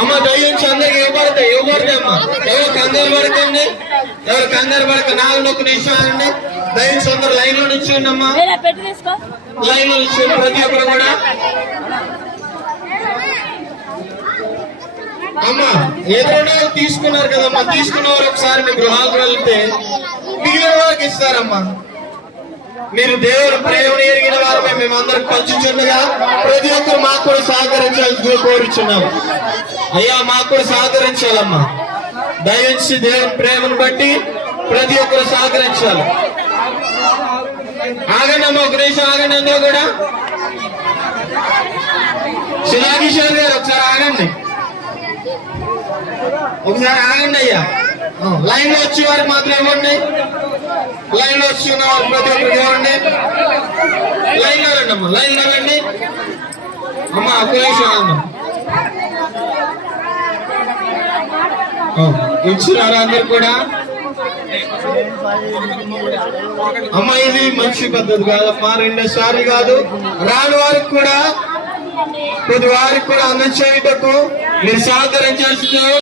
అమ్మ దయ్యించి అందరికి ఇవ్వబడతాయి ఇవ్వబడతాయి అమ్మ. ఎవరు కంగారు పడకండి ఎవరు కంగారు పడక నాలుగు నొక్కు నిమిషాలండి దయ్యించి అందరు లైన్లో నుంచి తీసుకో. లైన్లో నుంచి ప్రతి ఒక్కరు కూడా. అమ్మ ఏదైనా తీసుకున్నారు కదమ్మా తీసుకున్న వారు ఒకసారి మీ గృహాలకు వెళ్తే మిగిలిన వారికి ఇస్తారమ్మా. మీరు దేవుడు ప్రేమను ఎరిగిన వారు మేమందరం పంచుచుండగా ప్రతి ఒక్కరు మాకు కూడా సహకరించాలని కోరుచున్నాం. అయ్యా మాకు కూడా సహకరించాలమ్మా. దయచి దేవుని ప్రేమను బట్టి ప్రతి ఒక్కరు సహకరించాలి. ఆగండి అమ్మా ఒక నిమిషం ఆగండి అందరూ కూడా. శిలాకిషోర్ గారు ఒకసారి ఆగండి. ఒకసారి ఆగండి అయ్యా. లైన్లో వచ్చే వారికి మాత్రం ఇవ్వండి లైన్లో వచ్చి ఉన్న వారికి ప్రతి ఒక్కరికి ఇవ్వండి లైన్లో రండి అమ్మా లైన్లో రండి. అమ్మా ఒక నిమిషం ఇచ్చినారా ఇచ్చినారు అందరు కూడా? అమ్మ ఇది మంచి పద్ధతి కాదమ్మా రెండోసారి కాదు. రాని వారికి కూడా కొద్ది వారికి కూడా అందచేయుటకు మీరు సహకరించాల్సింది